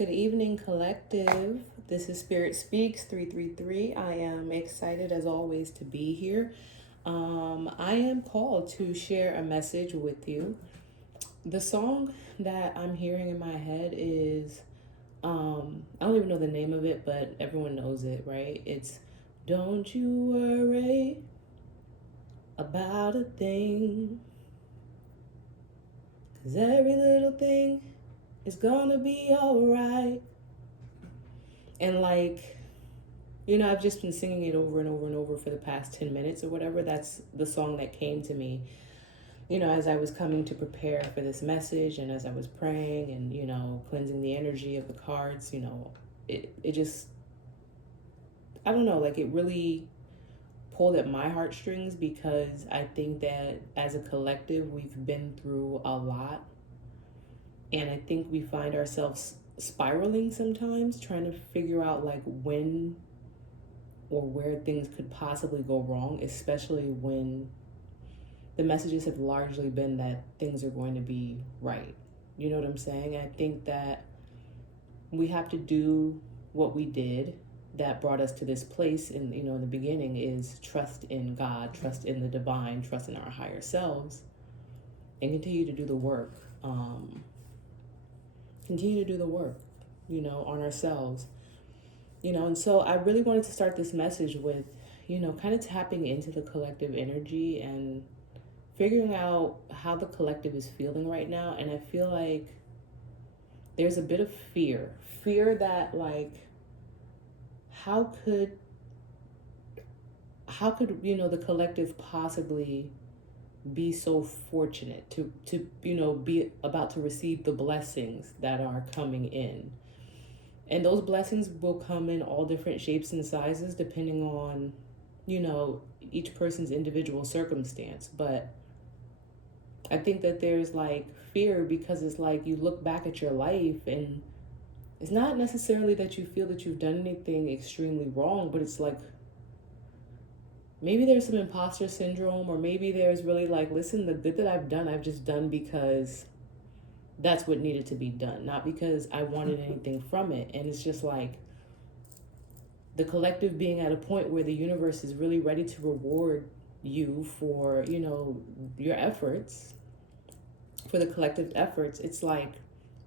Good evening, collective. This is Spirit Speaks 333. I am excited as always to be here. I am called to share a message with you. The song that I'm hearing in my head is, I don't even know the name of it, but everyone knows it, right? It's Don't You Worry About a Thing, 'cause every little thing is gonna be alright. And I've just been singing it over and over and over for the past 10 minutes or whatever. That's the song that came to me, as I was coming to prepare for this message and as I was praying and, cleansing the energy of the cards. It just, I don't know, like it really pulled at my heartstrings because I think that as a collective, we've been through a lot. And I think we find ourselves spiraling sometimes, trying to figure out like when or where things could possibly go wrong, especially when the messages have largely been that things are going to be right. You know what I'm saying? I think that we have to do what we did that brought us to this place in the beginning is trust in God, trust in the divine, trust in our higher selves, and continue to do the work. Continue to do the work, on ourselves. And so I really wanted to start this message with, kind of tapping into the collective energy and figuring out how the collective is feeling right now. And I feel like there's a bit of fear that like, how could, the collective possibly be so fortunate to be about to receive the blessings that are coming in. And those blessings will come in all different shapes and sizes depending on, each person's individual circumstance. But I think that there's like fear because it's like you look back at your life and it's not necessarily that you feel that you've done anything extremely wrong, but it's like maybe there's some imposter syndrome, or maybe there's really like, listen, the good that I've done, I've just done because that's what needed to be done, not because I wanted anything from it. And it's just like the collective being at a point where the universe is really ready to reward you for, your efforts, for the collective efforts. It's like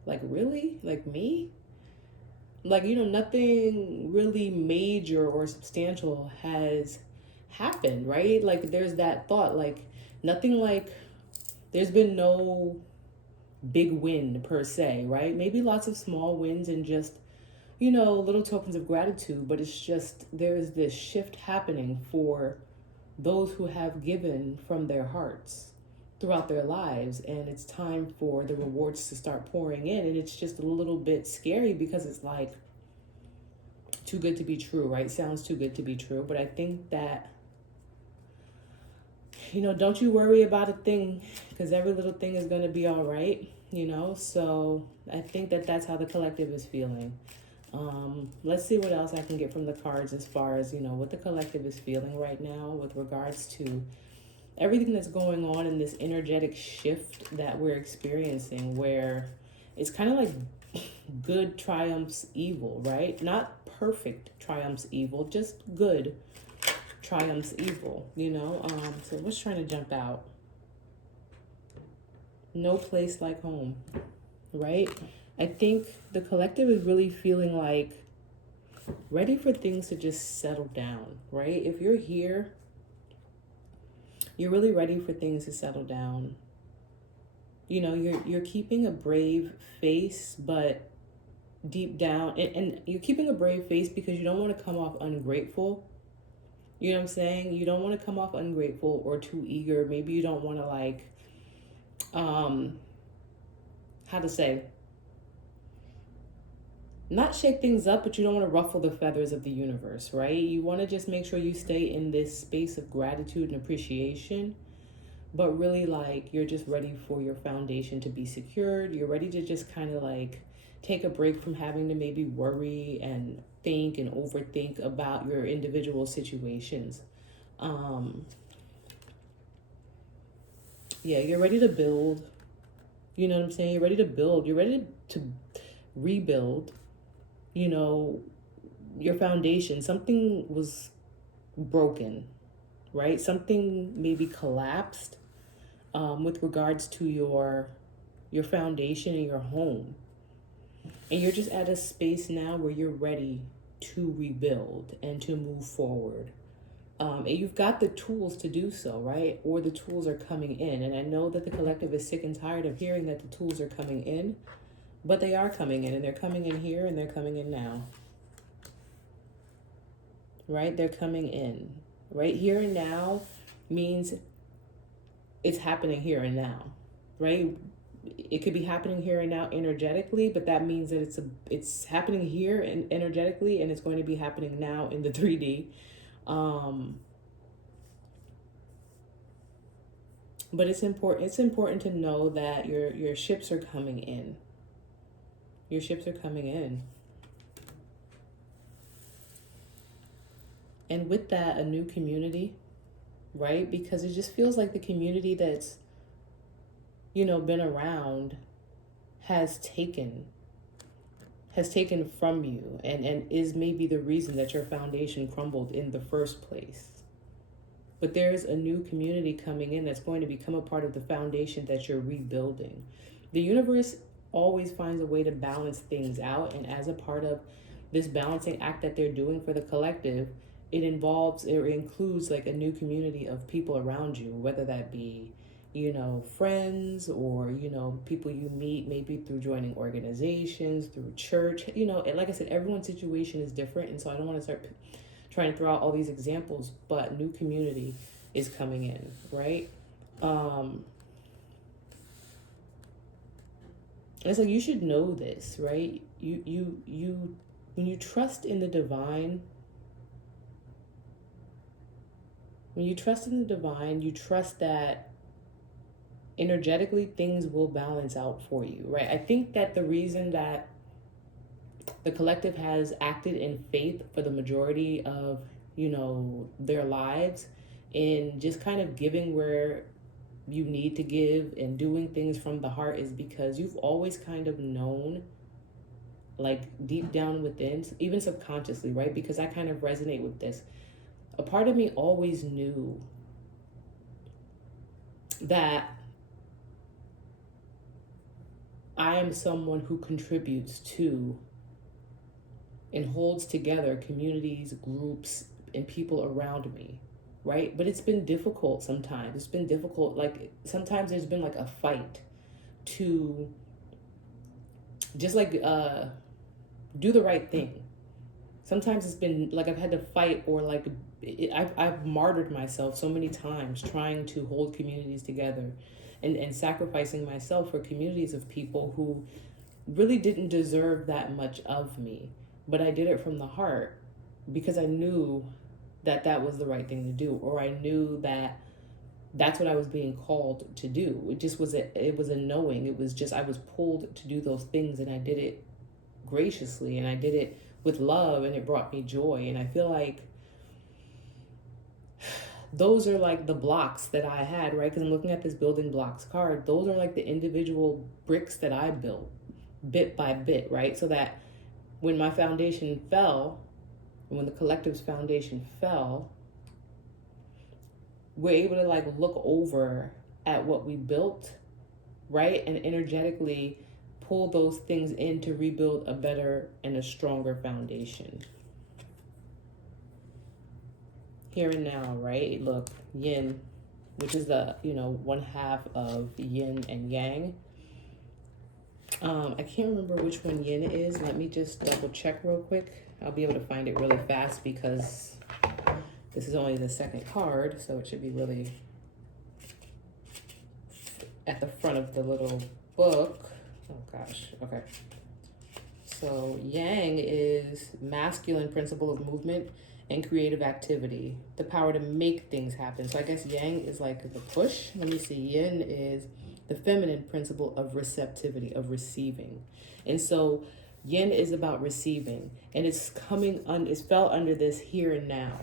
really? Like me? Like, nothing really major or substantial has happened, right? Like there's that thought, like nothing, like there's been no big win per se, right? Maybe lots of small wins and just, little tokens of gratitude, but it's just there's this shift happening for those who have given from their hearts throughout their lives, and it's time for the rewards to start pouring in. And it's just a little bit scary because it's like too good to be true, right? Sounds too good to be true. But I think that, don't you worry about a thing, because every little thing is going to be all right, So I think that that's how the collective is feeling. Let's see what else I can get from the cards as far as, what the collective is feeling right now with regards to everything that's going on in this energetic shift that we're experiencing, where it's kind of like good triumphs evil, right? Not perfect triumphs evil, just good triumphs evil, So what's trying to jump out? No place like home, right? I think the collective is really feeling like ready for things to just settle down, right? If you're here, you're really ready for things to settle down. You're keeping a brave face, but deep down, and you're keeping a brave face because you don't want to come off ungrateful. You know what I'm saying? You don't want to come off ungrateful or too eager. Maybe you don't want to like, how to say, not shake things up, but you don't want to ruffle the feathers of the universe, right? You want to just make sure you stay in this space of gratitude and appreciation, but really like you're just ready for your foundation to be secured. You're ready to just kind of like take a break from having to maybe worry and think and overthink about your individual situations. Yeah, you're ready to build. You know what I'm saying? You're ready to build. You're ready to rebuild. you know, your foundation, something was broken, right? Something maybe collapsed with regards to your foundation and your home. And you're just at a space now where you're ready to rebuild and to move forward. And you've got the tools to do so, right? Or the tools are coming in. And I know that the collective is sick and tired of hearing that the tools are coming in, but they are coming in, and they're coming in here, and they're coming in now, right? They're coming in, right? Here and now means it's happening here and now, right? It could be happening here and now energetically, but that means that it's happening here and energetically, and it's going to be happening now in the 3D. But it's important to know that your ships are coming in. Your ships are coming in. And with that, a new community, right? Because it just feels like the community that's, been around has taken from you, and is maybe the reason that your foundation crumbled in the first place. But there's a new community coming in that's going to become a part of the foundation that you're rebuilding. The universe always finds a way to balance things out, and as a part of this balancing act that they're doing for the collective, it includes like a new community of people around you, whether that be, friends, or, people you meet maybe through joining organizations, through church, and like I said, everyone's situation is different. And so I don't want to start trying to throw out all these examples, but new community is coming in, right? It's like, you should know this, right? You when you trust in the divine, you trust that energetically things will balance out for you, right? I think that the reason that the collective has acted in faith for the majority of, their lives, in just kind of giving where you need to give and doing things from the heart, is because you've always kind of known, like deep down within, even subconsciously, right? Because I kind of resonate with this. A part of me always knew that I am someone who contributes to and holds together communities, groups, and people around me, right? But it's been difficult sometimes. It's been difficult. Like, sometimes there's been like a fight to just like do the right thing. Sometimes it's been like I've had to fight, or like I've martyred myself so many times trying to hold communities together, and sacrificing myself for communities of people who really didn't deserve that much of me. But I did it from the heart because I knew that that was the right thing to do, or I knew that that's what I was being called to do. It was a knowing. It was just, I was pulled to do those things, and I did it graciously, and I did it with love, and it brought me joy. And I feel like those are like the blocks that I had, right? Because I'm looking at this building blocks card. Those are like the individual bricks that I built bit by bit, right? So that when my foundation fell, when the collective's foundation fell, we're able to like look over at what we built, right? And energetically pull those things in to rebuild a better and a stronger foundation. Here and now, right? Look, yin, which is the, one half of yin and yang. I can't remember which one yin is. Let me just double check real quick. I'll be able to find it really fast because this is only the second card, so it should be really at the front of the little book. Oh gosh, okay. So yang is masculine principle of movement and creative activity, the power to make things happen. So I guess yang is like the push. Let me see, yin is the feminine principle of receptivity, of receiving. And so yin is about receiving, and it's fell under this here and now.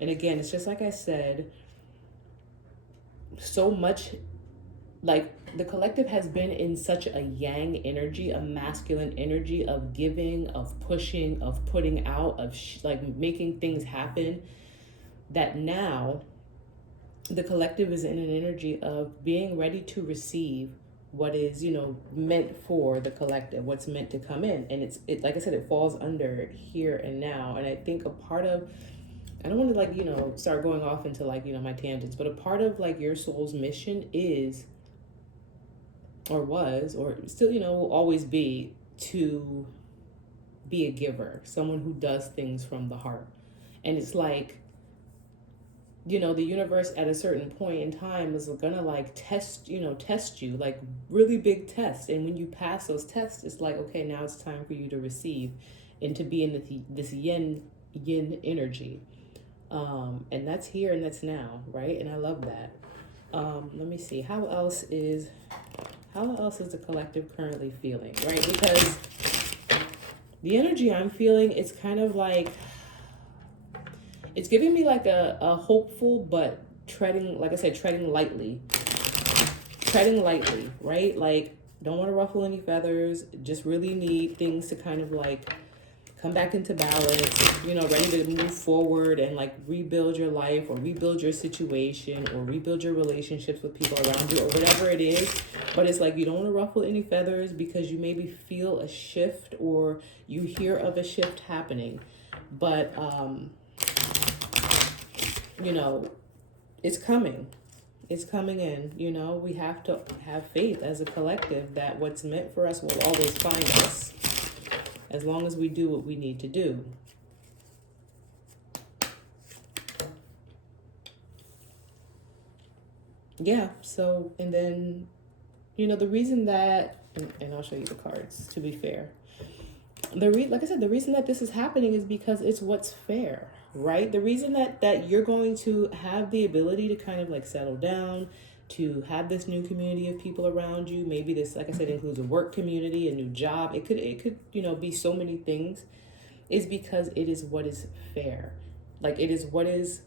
And again, it's just like I said, so much, like the collective has been in such a yang energy, a masculine energy of giving, of pushing, of putting out, of like making things happen, that now the collective is in an energy of being ready to receive what is, you know, meant for the collective, what's meant to come in. And it like I said, it falls under here and now. And I think a part of, I don't want to like, you know, start going off into like, you know, my tangents, but a part of like your soul's mission is, or was, or still, you know, will always be, to be a giver, someone who does things from the heart. And it's like, you know, the universe at a certain point in time is gonna like test you, like really big tests. And when you pass those tests, it's like, okay, now it's time for you to receive and to be in this yin energy. And that's here and that's now, right? And I love that. Let me see, how else is the collective currently feeling, right? Because the energy I'm feeling, it's kind of like, it's giving me like a hopeful, but treading, like I said, treading lightly, right? Like, don't want to ruffle any feathers, just really need things to kind of like come back into balance, you know, ready to move forward and like rebuild your life or rebuild your situation or rebuild your relationships with people around you or whatever it is. But it's like, you don't want to ruffle any feathers because you maybe feel a shift or you hear of a shift happening. But, you know, it's coming. It's coming in, you know. We have to have faith as a collective that what's meant for us will always find us, as long as we do what we need to do. Yeah, so, and then, you know, the reason that, and I'll show you the cards, to be fair. Like I said, the reason that this is happening is because it's what's fair, right? The reason that you're going to have the ability to kind of like settle down, to have this new community of people around you. Maybe this, like I said, includes a work community, a new job. It could, you know, be so many things, is because it is what is fair. Like, it is what is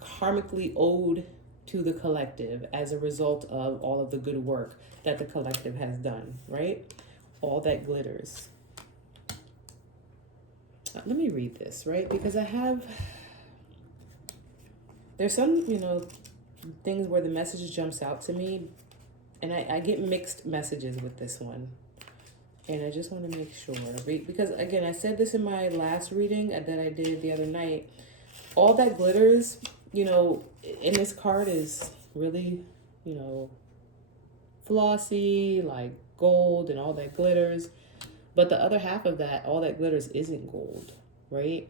karmically owed to the collective as a result of all of the good work that the collective has done, right? All that glitters. Let me read this, right? Because there's some, you know, things where the message jumps out to me, and I get mixed messages with this one. And I just want to make sure, because again, I said this in my last reading that I did the other night. All that glitters, you know, in this card is really, you know, flossy, like gold and all that glitters. But the other half of that, all that glitters, isn't gold, right?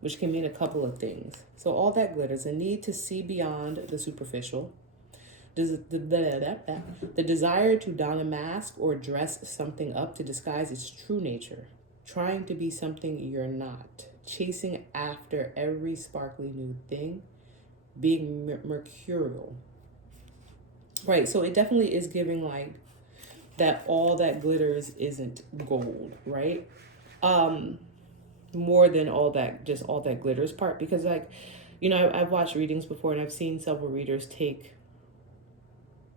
Which can mean a couple of things. So all that glitters, a need to see beyond the superficial, the desire to don a mask or dress something up to disguise its true nature, trying to be something you're not, chasing after every sparkly new thing, being mercurial. Right, so it definitely is giving like that all that glitters isn't gold, right? More than all that, just all that glitters part, because like, you know, I've watched readings before and I've seen several readers take,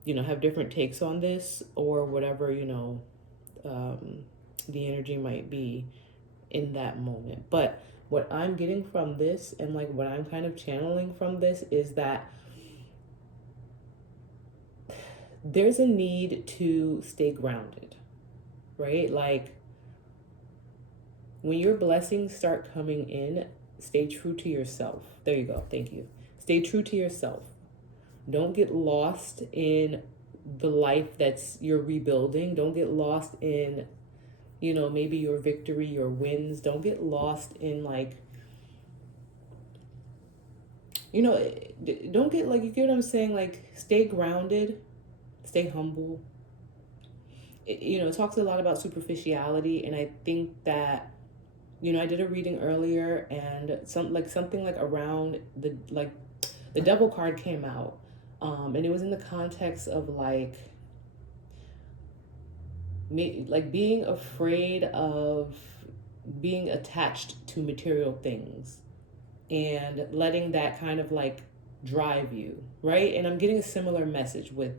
you know, have different takes on this or whatever, you know, the energy might be in that moment. But what I'm getting from this and like what I'm kind of channeling from this is that there's a need to stay grounded, right? Like, when your blessings start coming in, stay true to yourself. There you go. Thank you. Stay true to yourself. Don't get lost in the life that's you're rebuilding. Don't get lost in, you know, maybe your victory, your wins. Don't get lost in like, you know, don't get like, you get what I'm saying? Like, stay grounded, stay humble. You know, it talks a lot about superficiality, and I think that, you know, I did a reading earlier and something like around the Devil card came out. And it was in the context of like being afraid of being attached to material things and letting that kind of like drive you, right? And I'm getting a similar message with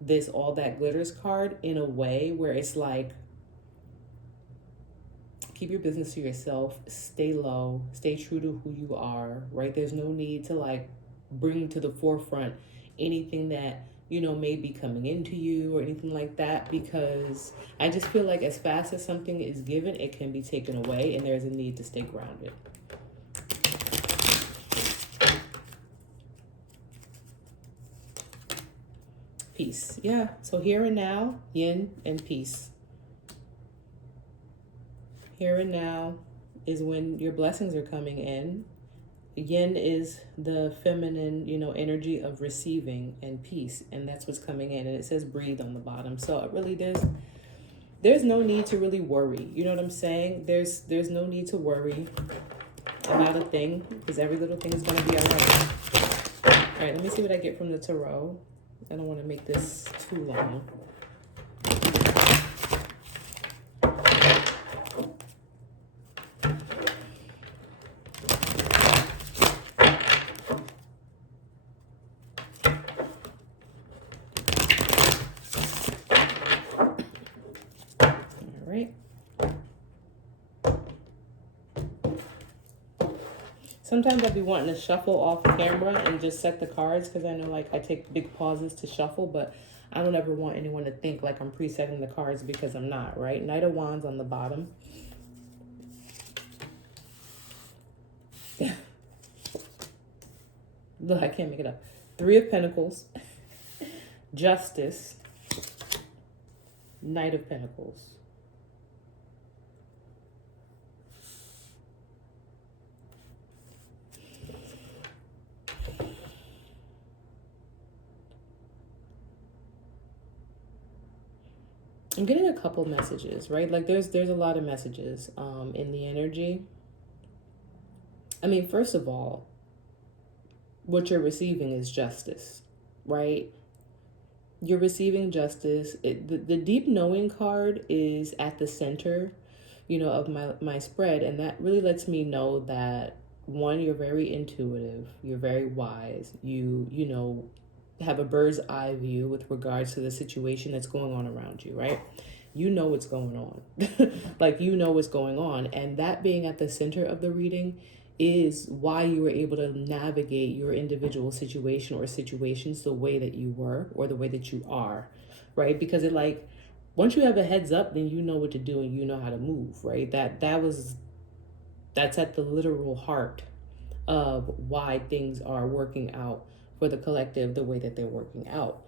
this All That Glitters card, in a way where it's like, keep your business to yourself, stay low, stay true to who you are, right? There's no need to like bring to the forefront anything that, you know, may be coming into you or anything like that, because I just feel like as fast as something is given, it can be taken away, and there's a need to stay grounded. Peace. Yeah. So here and now, yin and peace. Here and now is when your blessings are coming in. Yin is the feminine, you know, energy of receiving and peace, and that's what's coming in. And it says breathe on the bottom. So it really there's no need to really worry. You know what I'm saying? There's no need to worry about a thing, because every little thing is gonna be all right. All right, let me see what I get from the tarot. I don't want to make this too long. All right. Sometimes I'll be wanting to shuffle off camera and just set the cards, because I know like I take big pauses to shuffle, but I don't ever want anyone to think like I'm presetting the cards, because I'm not, right? Knight of Wands on the bottom. Look, I can't make it up. Three of Pentacles, Justice, Knight of Pentacles. I'm getting a couple messages, right? Like there's a lot of messages in the energy. I mean, first of all, what you're receiving is justice, right? You're receiving justice. The deep knowing card is at the center, you know, of my spread, and that really lets me know that, one, you're very intuitive, you're very wise, you know, have a bird's eye view with regards to the situation that's going on around you, right? You know what's going on. Like, you know what's going on, and that being at the center of the reading is why you were able to navigate your individual situation or situations the way that you were, or the way that you are, right? Because it, like, once you have a heads up, then you know what to do and you know how to move, right? That's at the literal heart of why things are working out for the collective the way that they're working out.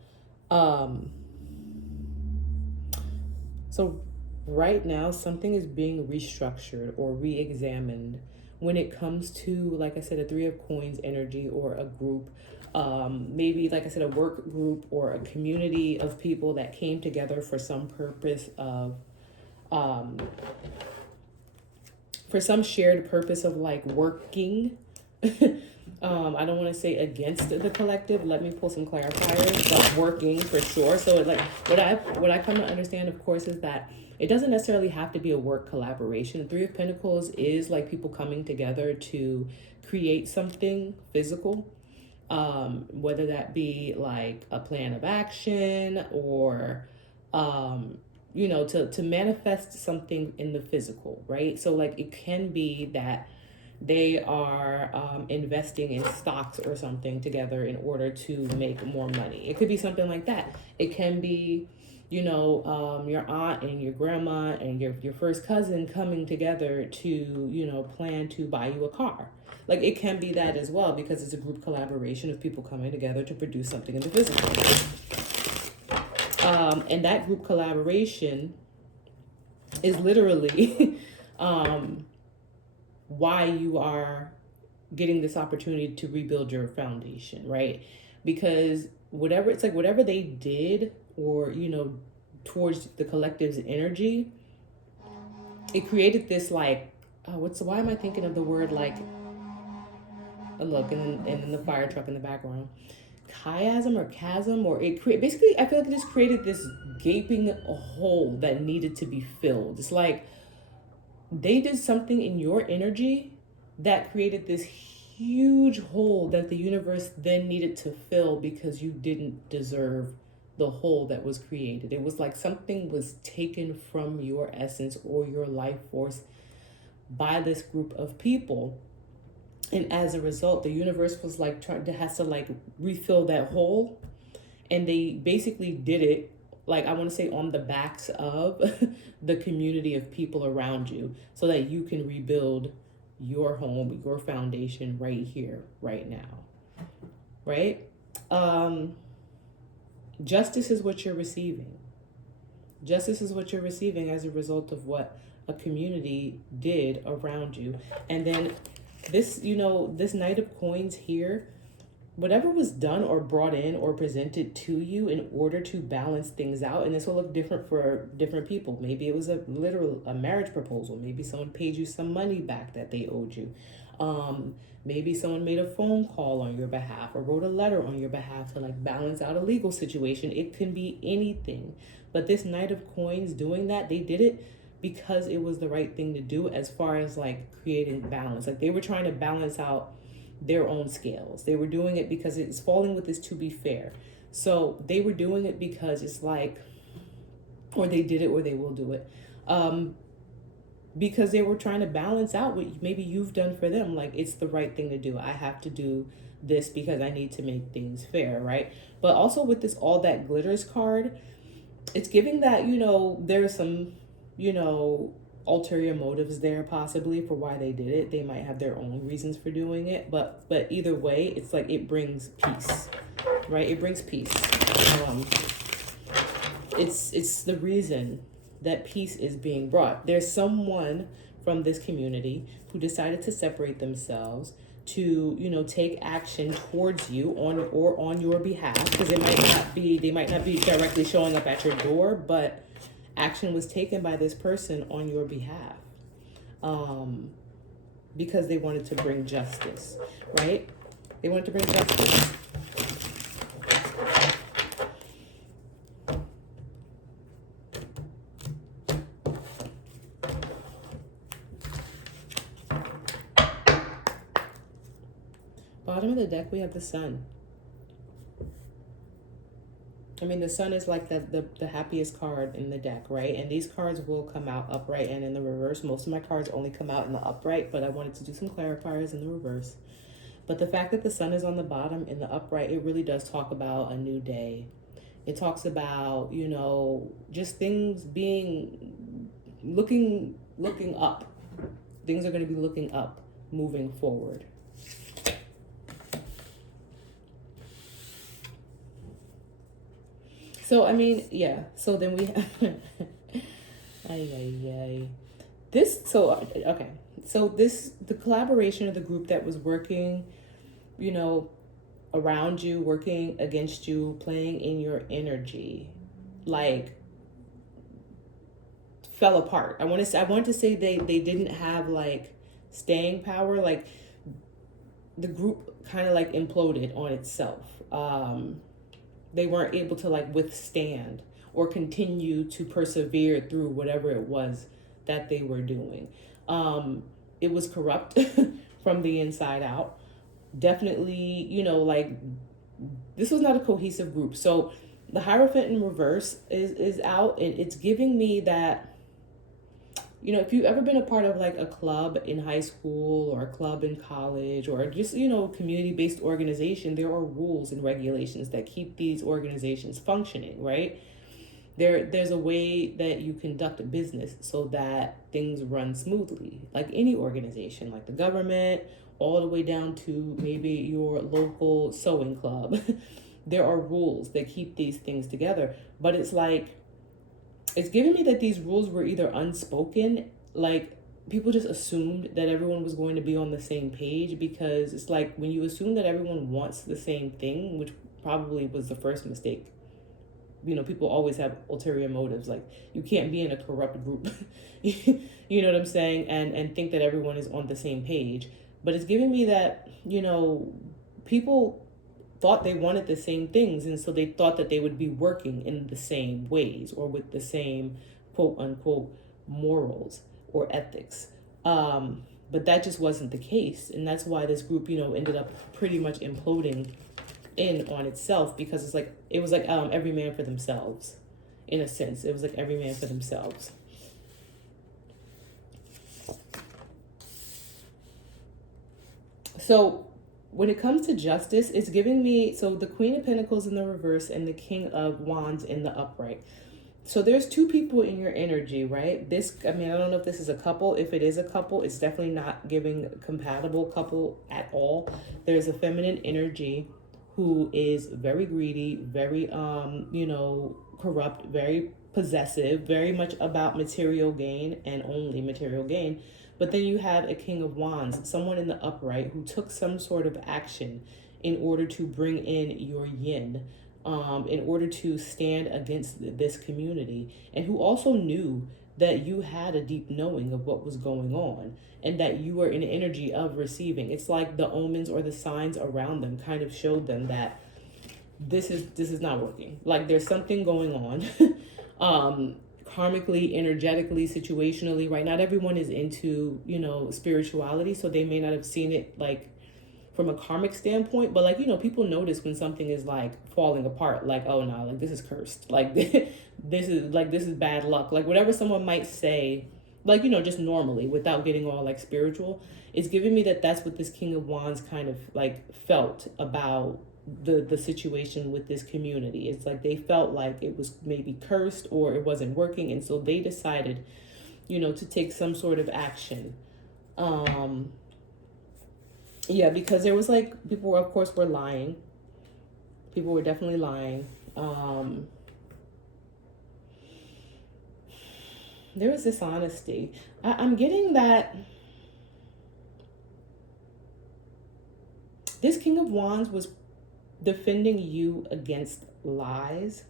So right now, something is being restructured or re-examined when it comes to, like I said, a Three of Coins energy, or a group, maybe, like I said, a work group or a community of people that came together for some purpose of, for some shared purpose of like working. I don't want to say against the collective. Let me pull some clarifiers, but working for sure. So like what I come to understand, of course, is that it doesn't necessarily have to be a work collaboration. The Three of Pentacles is like people coming together to create something physical, whether that be like a plan of action, or you know, to manifest something in the physical, right? So like it can be that they are investing in stocks or something together in order to make more money. It could be something like that. It can be, you know, your aunt and your grandma and your first cousin coming together to, you know, plan to buy you a car. Like it can be that as well, because it's a group collaboration of people coming together to produce something in the physical. And that group collaboration is literally why you are getting this opportunity to rebuild your foundation, right? Because whatever they did, or, you know, towards the collective's energy, it created this like, why am I thinking of the word like, look, and then the fire truck in the background, chiasm or chasm, or basically, I feel like it just created this gaping hole that needed to be filled. It's like they did something in your energy that created this huge hole that the universe then needed to fill because you didn't deserve the hole that was created. It was like something was taken from your essence or your life force by this group of people. And as a result, the universe was like trying to has to like refill that hole. And they basically did it, like I want to say, on the backs of the community of people around you, so that you can rebuild your home, your foundation right here, right now. Right? Justice is what you're receiving. Justice is what you're receiving as a result of what a community did around you. And then this, this Knight of Coins here, whatever was done or brought in or presented to you in order to balance things out, and this will look different for different people. Maybe it was a marriage proposal. Maybe someone paid you some money back that they owed you. Maybe someone made a phone call on your behalf or wrote a letter on your behalf to like balance out a legal situation. It can be anything. But this Knight of Coins doing that, they did it because it was the right thing to do as far as like creating balance. Like they were trying to balance out their own scales. They were doing it because it's falling with this to be fair. So they were doing it because it's like, or they did it or they will do it. Because they were trying to balance out what maybe you've done for them. Like, it's the right thing to do. I have to do this because I need to make things fair, right? But also with this All That Glitters card, it's giving that, there's some, ulterior motives there possibly for why they did it. They might have their own reasons for doing it, but either way, it's like it brings peace, right? It brings peace. It's the reason that peace is being brought. There's someone from this community who decided to separate themselves to, take action towards you on your behalf, because they might not be directly showing up at your door, but action was taken by this person on your behalf, because they wanted to bring justice, right? They wanted to bring justice. Bottom of the deck, we have the Sun. I mean, the Sun is like the happiest card in the deck, right? And these cards will come out upright and in the reverse. Most of my cards only come out in the upright, but I wanted to do some clarifiers in the reverse. But the fact that the Sun is on the bottom in the upright, it really does talk about a new day. It talks about, just things being, looking up. Things are going to be looking up, moving forward. So, I mean, yeah. So then we have, okay. So the collaboration of the group that was working, around you, working against you, playing in your energy, like, fell apart. I want to say they didn't have like staying power. Like the group kind of like imploded on itself. They weren't able to like withstand or continue to persevere through whatever it was that they were doing. It was corrupt from the inside out. Definitely, like this was not a cohesive group. So the Hierophant in reverse is out, and it's giving me that, if you've ever been a part of like a club in high school or a club in college or just, community-based organization, there are rules and regulations that keep these organizations functioning, right? There's a way that you conduct business so that things run smoothly, like any organization, like the government, all the way down to maybe your local sewing club. There are rules that keep these things together, but it's like, it's giving me that these rules were either unspoken, like people just assumed that everyone was going to be on the same page, because it's like when you assume that everyone wants the same thing, which probably was the first mistake. People always have ulterior motives. Like you can't be in a corrupt group, you know what I'm saying? And think that everyone is on the same page. But it's giving me that, people thought they wanted the same things, and so they thought that they would be working in the same ways or with the same quote unquote morals or ethics. But But that just wasn't the case. And that's why this group, ended up pretty much imploding in on itself, because it was like every man for themselves, in a sense. It was like every man for themselves. So when it comes to justice, it's giving me, so the Queen of Pentacles in the reverse and the King of Wands in the upright. So there's two people in your energy, right? I don't know if this is a couple. If it is a couple, it's definitely not giving compatible couple at all. There's a feminine energy who is very greedy, very, corrupt, very possessive, very much about material gain and only material gain. But then you have a King of Wands, someone in the upright who took some sort of action in order to bring in your yin, in order to stand against this community, and who also knew that you had a deep knowing of what was going on and that you were in the energy of receiving. It's like the omens or the signs around them kind of showed them that this is not working. Like there's something going on. Karmically, energetically, situationally, right? Not everyone is into, spirituality, so they may not have seen it like from a karmic standpoint, but like, people notice when something is like falling apart, like, oh no, like this is cursed. Like this is bad luck. Like whatever someone might say, like, just normally without getting all like spiritual, it's giving me that that's what this King of Wands kind of like felt about the situation with this community. It's like they felt like it was maybe cursed or it wasn't working, and so they decided, to take some sort of action. Yeah, because there was like people were, of course, were lying. People were definitely lying. There was dishonesty. I'm getting that this King of Wands was defending you against lies.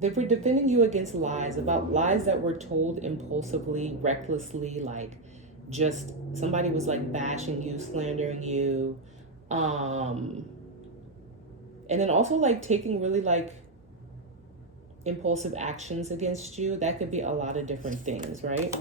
They were defending you against lies, about lies that were told impulsively, recklessly, like just somebody was like bashing you, slandering you. And then also like taking really like impulsive actions against you. That could be a lot of different things, right?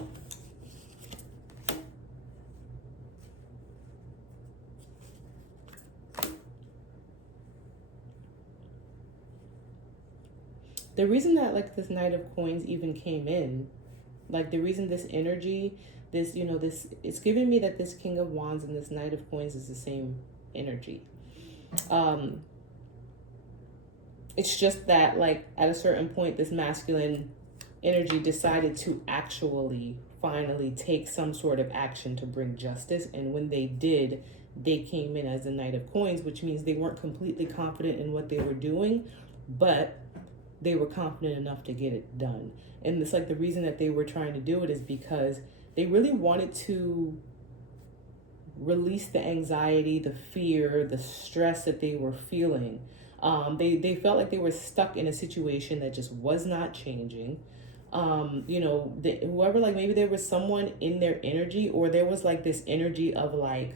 The reason that like this Knight of Coins even came in, like the reason this energy, this, it's giving me that this King of Wands and this Knight of Coins is the same energy. It's just that like at a certain point, this masculine energy decided to actually finally take some sort of action to bring justice. And when they did, they came in as the Knight of Coins, which means they weren't completely confident in what they were doing, but they were confident enough to get it done. And it's like the reason that they were trying to do it is because they really wanted to release the anxiety, the fear, the stress that they were feeling. They felt like they were stuck in a situation that just was not changing. Whoever, like maybe there was someone in their energy, or there was like this energy of like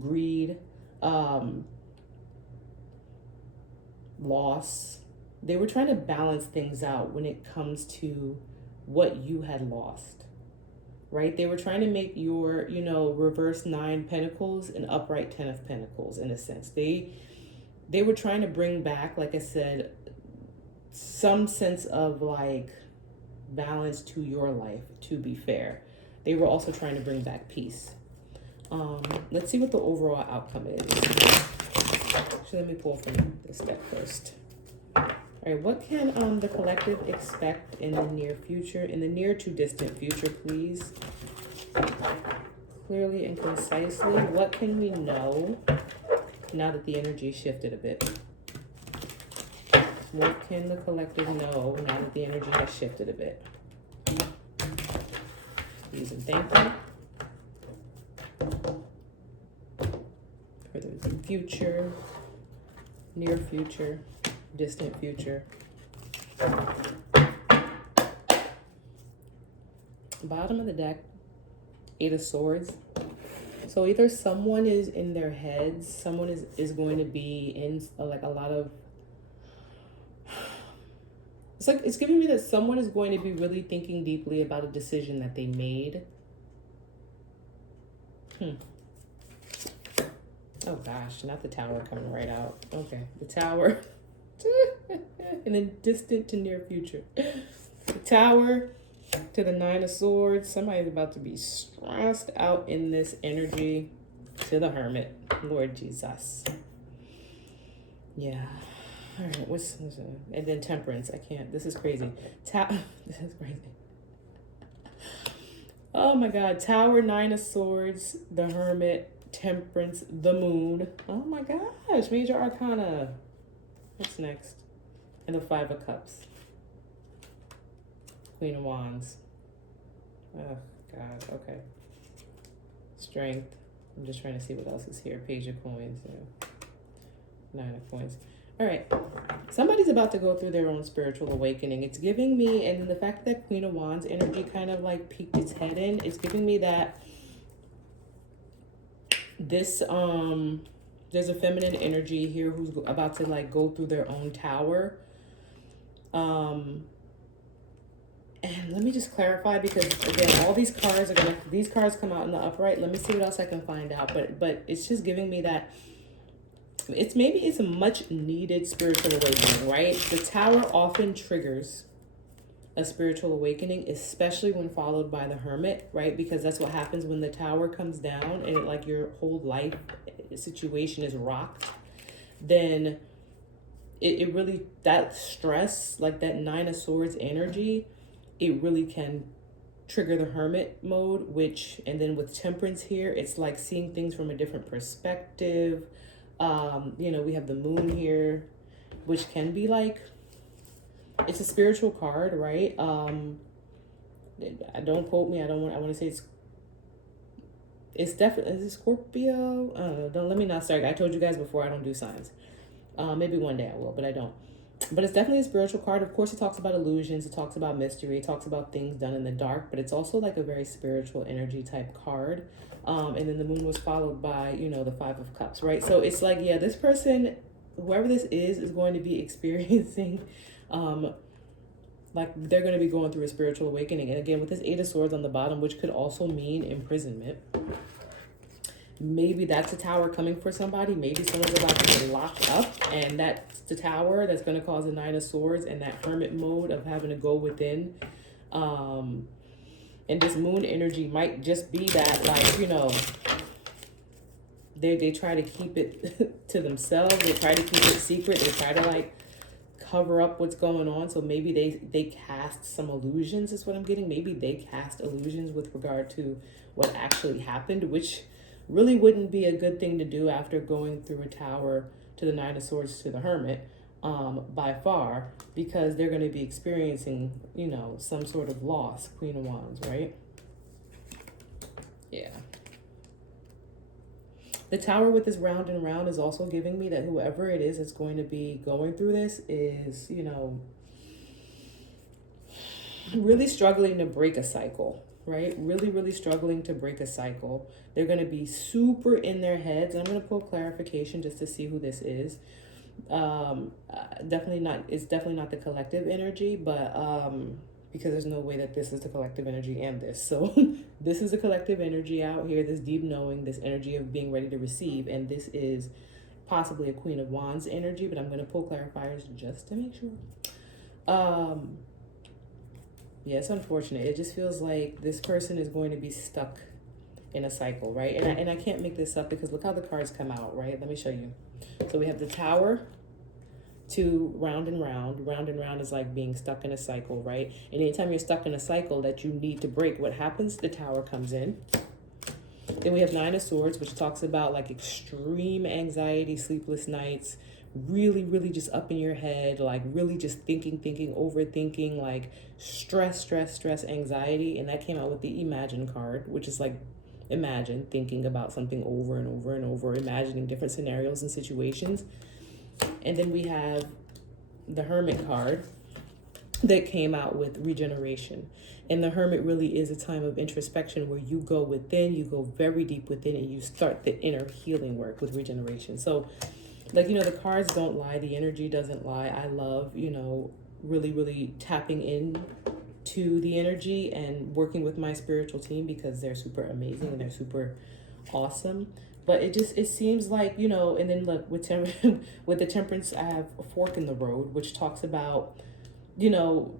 greed, loss. They were trying to balance things out when it comes to what you had lost, right? They were trying to make your, reverse 9 Pentacles an upright 10 of Pentacles in a sense. They were trying to bring back, like I said, some sense of like balance to your life, to be fair. They were also trying to bring back peace. Let's see what the overall outcome is. So let me pull from this deck first. All right, what can the collective expect in the near future, in the near to distant future, please? Clearly and concisely, what can we know now that the energy shifted a bit? What can the collective know now that the energy has shifted a bit? Please and thank you. For the future, near future, distant future. Bottom of the deck, 8 of Swords. So either someone is in their heads, someone is going to be in like a lot of, It's like it's giving me that someone is going to be really thinking deeply about a decision that they made. Oh gosh, not the Tower coming right out. Okay, the Tower in the distant to near future. The Tower to the Nine of Swords. Somebody's about to be stressed out in this energy. To the Hermit, Lord Jesus. Yeah. All right. What's and then Temperance? I can't. This is crazy. This is crazy. Oh my God. Tower, Nine of Swords, the Hermit, Temperance, the Moon. Oh my gosh. Major Arcana. What's next? And the Five of Cups. Queen of Wands. Oh God. Okay. Strength. I'm just trying to see what else is here. Page of Coins. Yeah. Nine of Coins. All right. Somebody's about to go through their own spiritual awakening. It's giving me, and then the fact that Queen of Wands energy kind of like peeked its head in, it's giving me that this, there's a feminine energy here who's about to like go through their own tower. And let me just clarify, because again, all these cards these cards come out in the upright. Let me see what else I can find out. But it's just giving me that it's a much needed spiritual awakening, right? The Tower often triggers a spiritual awakening, especially when followed by the Hermit, right? Because that's what happens when the Tower comes down and like your whole life situation is rocked. Then it really, that stress, like that Nine of Swords energy, it really can trigger the Hermit mode, which, and then with Temperance here, it's like seeing things from a different perspective. You know, we have the Moon here, which can be like, it's a spiritual card, right? Don't quote me. I want to say it's definitely, is it Scorpio? I don't know. Don't let me not start. I told you guys before, I don't do signs. Maybe one day I will, but I don't. But it's definitely a spiritual card. Of course, it talks about illusions. It talks about mystery. It talks about things done in the dark. But it's also like a very spiritual energy type card. And then the Moon was followed by, you know, the Five of Cups, right? So it's like, yeah, this person, whoever this is going to be experiencing, like they're going to be going through a spiritual awakening. And again, with this Eight of Swords on the bottom, which could also mean imprisonment. Maybe that's a Tower coming for somebody. Maybe someone's about to get locked up, and that's the Tower that's going to cause the Nine of Swords and that Hermit mode of having to go within. And this Moon energy might just be that, like, you know, they try to keep it to themselves. They try to keep it secret. They try to like cover up what's going on. So maybe they cast some illusions is what I'm getting. Maybe they cast illusions with regard to what actually happened, which really wouldn't be a good thing to do after going through a Tower to the Nine of Swords to the Hermit, by far, because they're going to be experiencing, you know, some sort of loss. Queen of Wands, right? Yeah. The Tower with this round and round is also giving me that whoever it is that's going to be going through this is, you know, really struggling to break a cycle. Right? Really, really struggling to break a cycle. They're going to be super in their heads. And I'm going to pull clarification just to see who this is. Definitely not, it's definitely not the collective energy, but because there's no way that this is the collective energy and this. So this is the collective energy out here, this deep knowing, this energy of being ready to receive. And this is possibly a Queen of Wands energy, but I'm going to pull clarifiers just to make sure. Yeah, it's unfortunate. It just feels like this person is going to be stuck in a cycle, right? And I can't make this up because look how the cards come out, right? Let me show you. So we have the Tower to round and round. Round and round is like being stuck in a cycle, right? And anytime you're stuck in a cycle that you need to break, what happens? The Tower comes in. Then we have Nine of Swords, which talks about like extreme anxiety, sleepless nights, really, really just up in your head, like really just thinking, overthinking, like stress, anxiety. And that came out with the Imagine card, which is like imagine, thinking about something over and over and over, imagining different scenarios and situations. And then we have the Hermit card that came out with regeneration. And the Hermit really is a time of introspection where you go within, you go very deep within, and you start the inner healing work with regeneration. So like, you know, the cards don't lie. The energy doesn't lie. I love, you know, really, really tapping in to the energy and working with my spiritual team because they're super amazing and they're super awesome. But it seems like, you know, and then look with with the temperance, I have a fork in the road, which talks about, you know,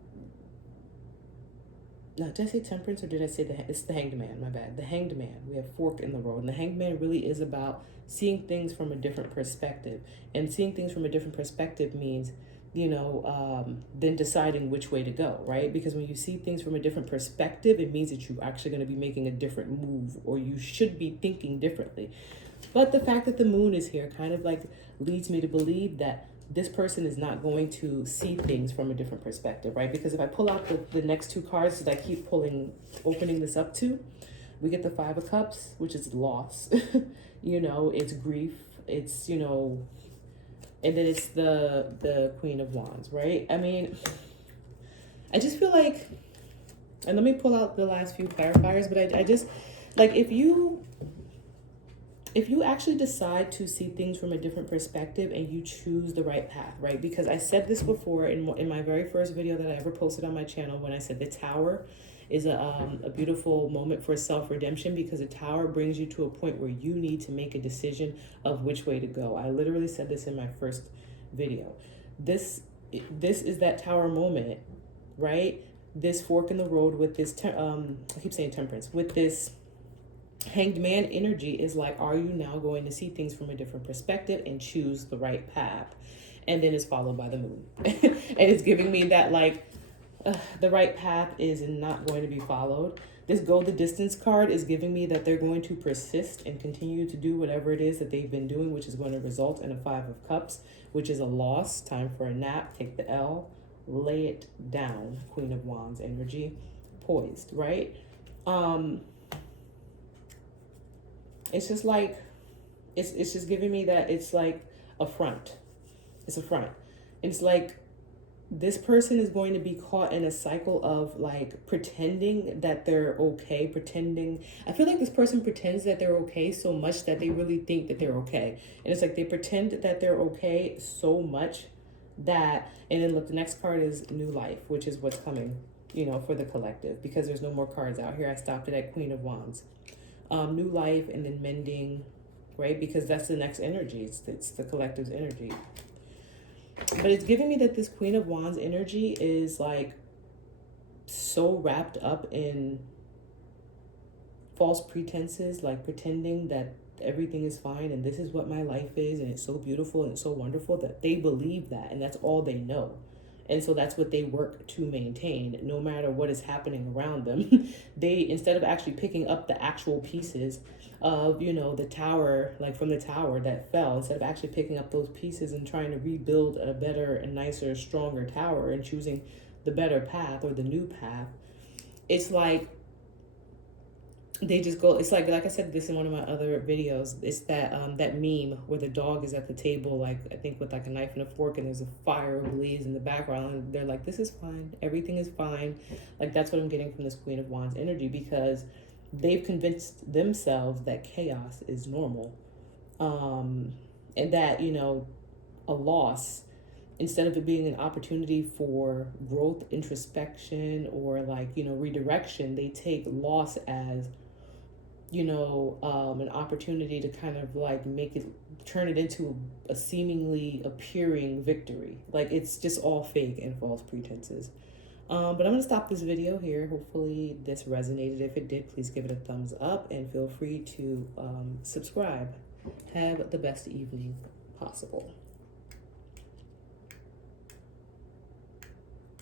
no, did I say temperance or did I say it's the hanged man? My bad. The hanged man. We have fork in the road, and the hanged man really is about seeing things from a different perspective. And seeing things from a different perspective means, you know, then deciding which way to go, right? Because when you see things from a different perspective, it means that you're actually going to be making a different move, or you should be thinking differently. But the fact that the moon is here kind of like leads me to believe that this person is not going to see things from a different perspective, right? Because if I pull out the next two cards that I keep opening this up to, we get the Five of Cups, which is loss. You know, it's grief. It's, you know, and then it's the Queen of Wands, right? I mean, I just feel like, and let me pull out the last few clarifiers, but I just, like, if you actually decide to see things from a different perspective and you choose the right path, right? Because I said this before in my very first video that I ever posted on my channel when I said the Tower is a beautiful moment for self-redemption, because a tower brings you to a point where you need to make a decision of which way to go. I literally said this in my first video. This is that tower moment, right? This fork in the road with this, I keep saying temperance, with this hanged man energy is like, are you now going to see things from a different perspective and choose the right path? And then it's followed by the moon. And it's giving me that, like, the right path is not going to be followed. This go the distance card is giving me that they're going to persist and continue to do whatever it is that they've been doing, which is going to result in a Five of Cups, which is a loss, time for a nap, take the L, lay it down, Queen of Wands energy, poised, right? It's just like, it's just giving me that it's like a front. It's a front. It's like this person is going to be caught in a cycle of like pretending that they're okay, I feel like this person pretends that they're okay so much that they really think that they're okay. And it's like they pretend that they're okay so much that, and then look, the next card is New Life, which is what's coming, you know, for the collective, because there's no more cards out here. I stopped it at Queen of Wands. New Life, and then mending, right? Because that's the next energy. It's the collective's energy. But it's giving me that this Queen of Wands energy is like so wrapped up in false pretenses, like pretending that everything is fine and this is what my life is and it's so beautiful and it's so wonderful, that they believe that and that's all they know. And so that's what they work to maintain, no matter what is happening around them. They, instead of actually picking up the actual pieces of, you know, the tower, like from the tower that fell, instead of actually picking up those pieces and trying to rebuild a better and nicer, stronger tower and choosing the better path or the new path, it's like they just go, it's like I said this in one of my other videos, it's that that meme where the dog is at the table, like I think with like a knife and a fork, and there's a fire blaze in the background, and they're like, this is fine, everything is fine. Like that's what I'm getting from this Queen of Wands energy, because they've convinced themselves that chaos is normal, and that, you know, a loss, instead of it being an opportunity for growth, introspection, or like, you know, redirection, they take loss as, you know, an opportunity to kind of like turn it into a seemingly appearing victory. Like it's just all fake and false pretenses. But I'm going to stop this video here. Hopefully this resonated. If it did, please give it a thumbs up and feel free to subscribe. Have the best evening possible.